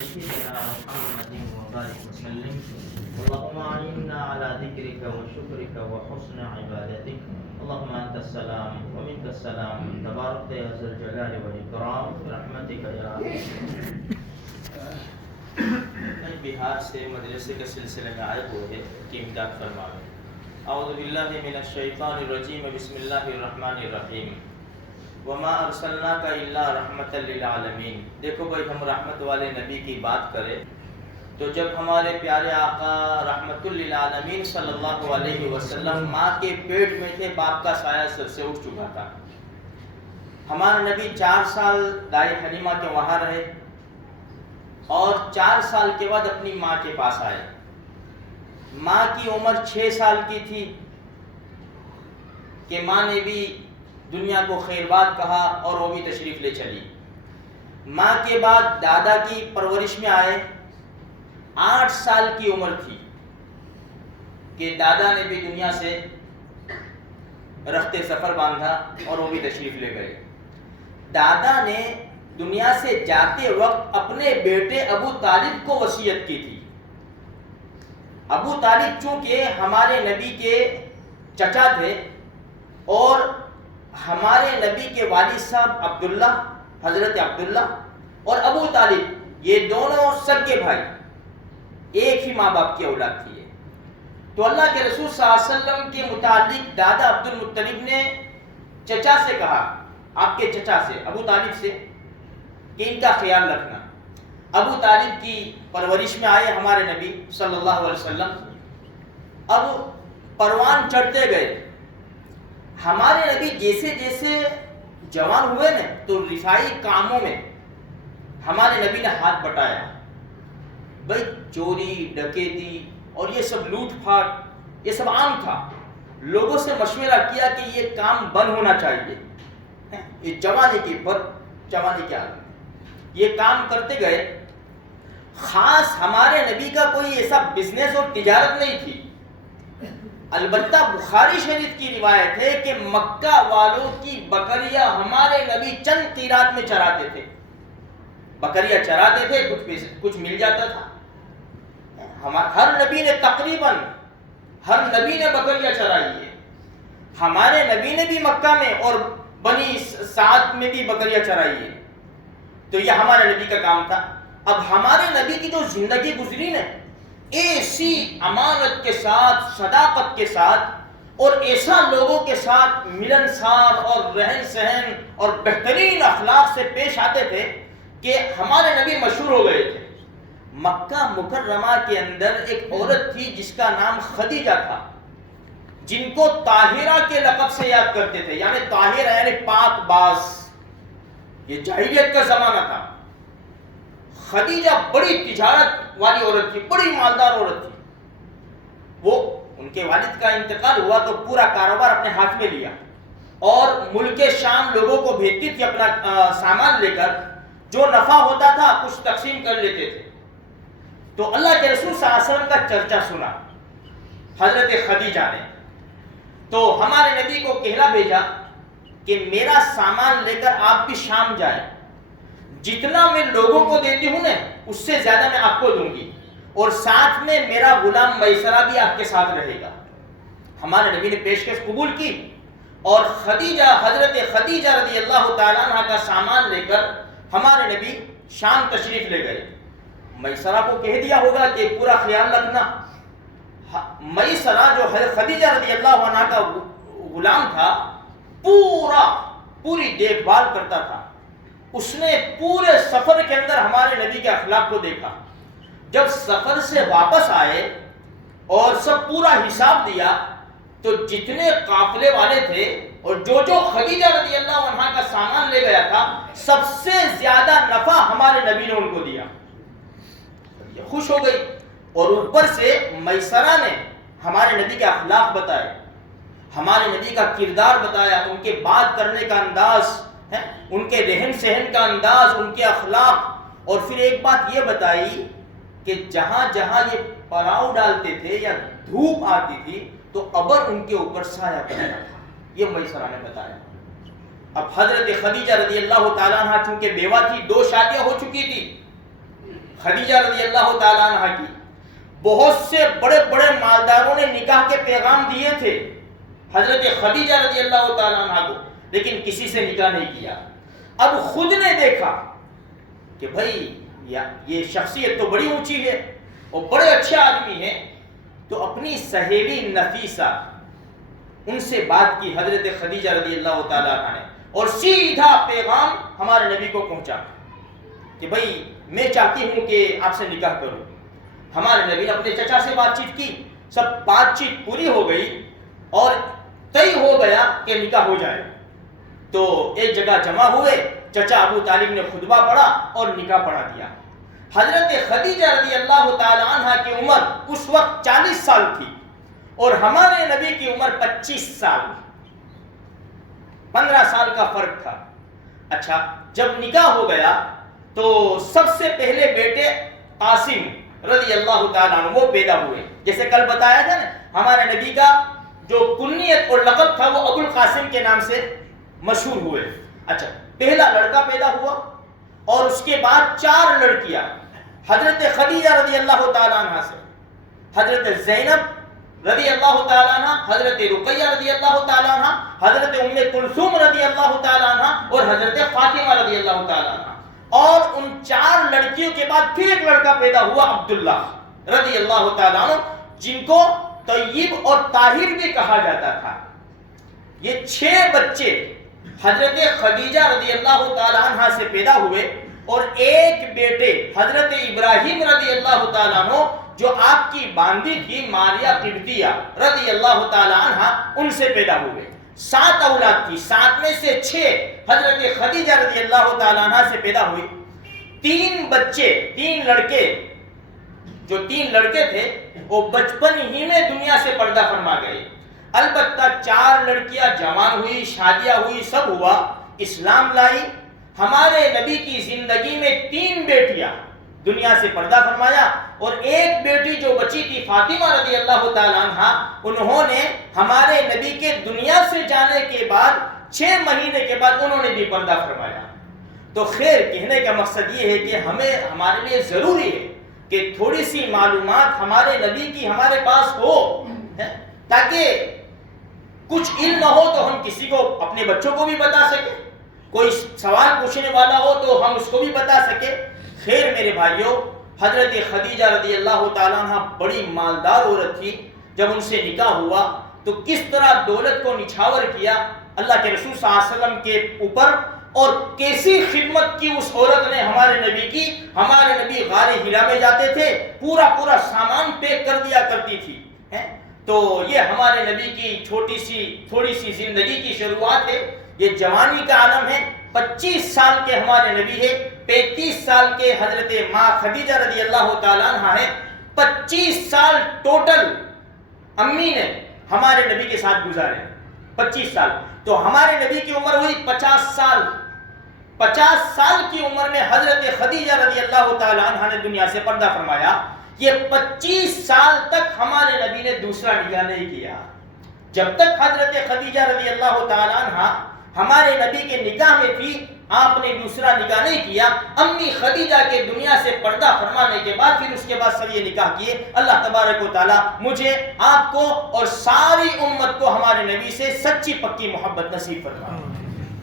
سيدنا محمد وبارك وسلم. اللهم أعنا على ذكرك وشكرك وحسن عبادتك. اللهم أنت السلام ومنك السلام تبارك يا ذا الجلال والإكرام برحمتك يا بہار سے مدرسے کے سلسلے میں آئے ہوئے کی امداد فرمائے. اعوذ باللہ من الشیطان الرجیم. بسم اللہ الرحمن الرحیم. وما ارسلناک الا رحمۃ للعالمین. دیکھو بھائی، ہم رحمت والے نبی کی بات کریں تو جب ہمارے پیارے آقا رحمت للعالمین صلی اللہ علیہ وسلم ماں کے پیٹ میں تھے، باپ کا سایہ سر سے اٹھ چکا تھا. ہمارا نبی 4 سال دائی حلیمہ کے وہاں رہے اور 4 سال کے بعد اپنی ماں کے پاس آئے. ماں کی عمر 6 سال کی تھی کہ ماں نے بھی دنیا کو خیر باد کہا اور وہ بھی تشریف لے چلی. ماں کے بعد دادا کی پرورش میں آئے. 8 سال کی عمر تھی کہ دادا نے بھی دنیا سے رخت سفر باندھا اور وہ بھی تشریف لے گئے. دادا نے دنیا سے جاتے وقت اپنے بیٹے ابو طالب کو وصیت کی تھی. ابو طالب چونکہ ہمارے نبی کے چچا تھے اور ہمارے نبی کے والد صاحب عبداللہ، حضرت عبداللہ اور ابو طالب یہ دونوں سگے بھائی، ایک ہی ماں باپ کی اولاد تھی. تو اللہ کے رسول صلی اللہ علیہ وسلم کے متعلق دادا عبد المطلب نے چچا سے کہا، آپ کے چچا سے ابو طالب سے، کہ ان کا خیال رکھنا. ابو طالب کی پرورش میں آئے ہمارے نبی صلی اللہ علیہ وسلم. اب پروان چڑھتے گئے. ہمارے نبی جیسے جیسے جوان ہوئے نا تو رفائی کاموں میں ہمارے نبی نے ہاتھ بٹایا. بھائی چوری ڈکیتی اور یہ سب لوٹ پھاٹ یہ سب عام تھا. لوگوں سے مشورہ کیا کہ یہ کام بند ہونا چاہیے. یہ جوانی کے آگے یہ کام کرتے گئے. خاص ہمارے نبی کا کوئی ایسا بزنس اور تجارت نہیں تھی. البتہ بخاری شریف کی روایت ہے کہ مکہ والوں کی بکریاں ہمارے نبی چند قیرات میں چراتے تھے. بکریاں چراتے تھے، کچھ مل جاتا تھا. ہر نبی نے تقریباً ہر نبی نے بکریاں چرائی ہے. ہمارے نبی نے بھی مکہ میں اور بنی سعد میں بھی بکریاں چرائی ہے. تو یہ ہمارے نبی کا کام تھا. اب ہمارے نبی کی جو زندگی گزری نا، ایسی امانت کے ساتھ، صداقت کے ساتھ اور ایسا لوگوں کے ساتھ ملنسار اور رہن سہن اور بہترین اخلاق سے پیش آتے تھے کہ ہمارے نبی مشہور ہو گئے تھے. مکہ مکرمہ کے اندر ایک عورت تھی جس کا نام خدیجہ تھا، جن کو طاہرہ کے لقب سے یاد کرتے تھے. یعنی طاہرہ یعنی پاک باز. یہ جاہلیت کا زمانہ تھا. خدیجہ بڑی تجارت والی عورت تھی، بڑی مالدار عورت تھی. وہ ان کے والد کا انتقال ہوا تو پورا کاروبار اپنے ہاتھ میں لیا اور ملک شام لوگوں کو بھیجتی تھی اپنا سامان لے کر. جو نفع ہوتا تھا کچھ تقسیم کر لیتے تھے. تو اللہ کے رسول صلی اللہ علیہ وسلم کا چرچا سنا حضرت خدیجہ نے. تو ہمارے نبی کو کہلا بھیجا کہ میرا سامان لے کر آپ بھی شام جائیں. جتنا میں لوگوں کو دیتی ہوں نا اس سے زیادہ میں آپ کو دوں گی، اور ساتھ میں میرا غلام میسرہ بھی آپ کے ساتھ رہے گا. ہمارے نبی نے پیشکش قبول کی اور حضرت خدیجہ رضی اللہ تعالیٰ عنہ کا سامان لے کر ہمارے نبی شام تشریف لے گئے. میسرہ کو کہہ دیا ہوگا کہ پورا خیال رکھنا. میسرہ جو خدیجہ رضی اللہ عنہ کا غلام تھا پوری دیکھ بھال کرتا تھا. اس نے پورے سفر کے اندر ہمارے نبی کے اخلاق کو دیکھا. جب سفر سے واپس آئے اور سب پورا حساب دیا تو جتنے قافلے والے تھے اور جو خدیجہ رضی اللہ عنہ کا سامان لے گیا تھا سب سے زیادہ نفع ہمارے نبی نے ان کو دیا. یہ خوش ہو گئی. اور اوپر سے میسرہ نے ہمارے نبی کے اخلاق بتائے، ہمارے نبی کا کردار بتایا، ان کے بات کرنے کا انداز، ان کے رہن سہن کا انداز، ان کے اخلاق. اور پھر ایک بات یہ بتائی کہ جہاں جہاں یہ پڑاؤ ڈالتے تھے یا دھوپ آتی تھی تو ابر ان کے اوپر سایہ کرتا تھا. یہ میسرہ نے بتایا. اب حضرت خدیجہ رضی اللہ تعالیٰ عنہ چونکہ بیوہ تھی، 2 شادیاں ہو چکی تھی. خدیجہ رضی اللہ تعالیٰ عنہ کی بہت سے بڑے بڑے مالداروں نے نکاح کے پیغام دیے تھے حضرت خدیجہ رضی اللہ تعالیٰ عنہ کو، لیکن کسی سے نکاح نہیں کیا۔ اب خود نے دیکھا کہ بھائی یہ شخصیت تو بڑی اونچی ہے اور بڑے اچھے آدمی ہیں، تو اپنی سہیلی نفیسہ ان سے بات کی حضرت خدیجہ رضی اللہ تعالیٰ عنہ نے، اور سیدھا پیغام ہمارے نبی کو پہنچا کہ بھائی میں چاہتی ہوں کہ آپ سے نکاح کروں۔ ہمارے نبی نے اپنے چچا سے بات چیت کی، سب بات چیت پوری ہو گئی اور طے ہو گیا کہ نکاح ہو جائے۔ تو ایک جگہ جمع ہوئے، چچا ابو طالب نے خطبہ پڑھا اور نکاح پڑھا دیا۔ حضرت خدیجہ رضی اللہ تعالی عنہ کی عمر اس وقت 40 سال تھی اور ہمارے نبی کی عمر 25 سال، 15 سال کا فرق تھا۔ اچھا، جب نکاح ہو گیا تو سب سے پہلے بیٹے قاسم رضی اللہ تعالیٰ عنہ وہ پیدا ہوئے۔ جیسے کل بتایا تھا نا، ہمارے نبی کا جو کنیت اور لقب تھا وہ ابو القاسم کے نام سے مشہور ہوئے۔ اچھا، پہلا لڑکا پیدا ہوا اور اس کے بعد 4 لڑکیاں حضرت خدیجہ رضی اللہ تعالیٰ عنہ سے، حضرت زینب رضی اللہ تعالیٰ عنہ، حضرت رقیہ رضی اللہ تعالیٰ عنہ، حضرت ام کلثوم رضی اللہ تعالیٰ عنہ اور حضرت فاطمہ رضی اللہ تعالیٰ عنہ۔ اور ان 4 لڑکیوں کے بعد پھر ایک لڑکا پیدا ہوا عبداللہ رضی اللہ تعالیٰ عنہ، جن کو طیب اور طاہر بھی کہا جاتا تھا۔ یہ 6 بچے حضرت خدیجہ رضی اللہ تعالیٰ عنہ سے پیدا ہوئے اور ایک بیٹے حضرت ابراہیم رضی اللہ تعالیٰ عنہ جو آپ کی باندی تھی ماریہ قبطیہ رضی اللہ تعالیٰ عنہ ان سے پیدا ہوئے۔ 7 اولاد تھی، 7 میں سے 6 حضرت خدیجہ رضی اللہ تعالیٰ عنہ سے پیدا ہوئی۔ 3 بچے، 3 لڑکے، جو 3 لڑکے تھے وہ بچپن ہی میں دنیا سے پردہ فرما گئے۔ البتہ 4 لڑکیاں جوان ہوئی، شادیاں ہوئی، سب ہوا، اسلام لائی۔ ہمارے نبی کی زندگی میں 3 بیٹیاں دنیا سے پردہ فرمایا اور ایک بیٹی جو بچی تھی فاطمہ رضی اللہ تعالیٰ عنہ، انہوں نے ہمارے نبی کے دنیا سے جانے کے بعد 6 مہینے کے بعد انہوں نے بھی پردہ فرمایا۔ تو خیر، کہنے کا مقصد یہ ہے کہ ہمارے لیے ضروری ہے کہ تھوڑی سی معلومات ہمارے نبی کی ہمارے پاس ہو، تاکہ کچھ علم نہ ہو تو ہم کسی کو، اپنے بچوں کو بھی بتا سکیں، کوئی سوال پوچھنے والا ہو تو ہم اس کو بھی بتا سکیں۔ خیر میرے بھائیوں، حضرت خدیجہ رضی اللہ تعالیٰ عنہ بڑی مالدار عورت تھی۔ جب ان سے نکاح ہوا تو کس طرح دولت کو نچھاور کیا اللہ کے رسول صلی اللہ علیہ وسلم کے اوپر، اور کیسی خدمت کی اس عورت نے ہمارے نبی کی۔ ہمارے نبی غار ہرا میں جاتے تھے، پورا سامان پیک کر دیا کرتی تھی۔ تو یہ ہمارے نبی کی تھوڑی سی زندگی کی شروعات ہے۔ یہ جوانی کا عالم ہے۔ 25 سال کے ہمارے نبی ہے، 35 سال کے حضرت ماں خدیجہ رضی اللہ تعالیٰ عنہ ہے۔ 25 سال ٹوٹل امی نے ہمارے نبی کے ساتھ گزارے، 25 سال۔ تو ہمارے نبی کی عمر ہوئی 50 سال۔ 50 سال کی عمر میں حضرت خدیجہ رضی اللہ تعالیٰ عنہ نے دنیا سے پردہ فرمایا۔ یہ 25 سال تک ہمارے نبی نے دوسرا نکاح نہیں کیا۔ جب تک حضرت خدیجہ رضی اللہ تعالیٰ عنہ ہمارے نبی کے نکاح میں تھی، آپ نے دوسرا نکاح نہیں کیا۔ امی خدیجہ کے دنیا سے پردہ فرمانے کے بعد پھر اس کے بعد سب یہ نکاح کیے۔ اللہ تبارک و تعالیٰ مجھے، آپ کو اور ساری امت کو ہمارے نبی سے سچی پکی محبت نصیب فرمائے۔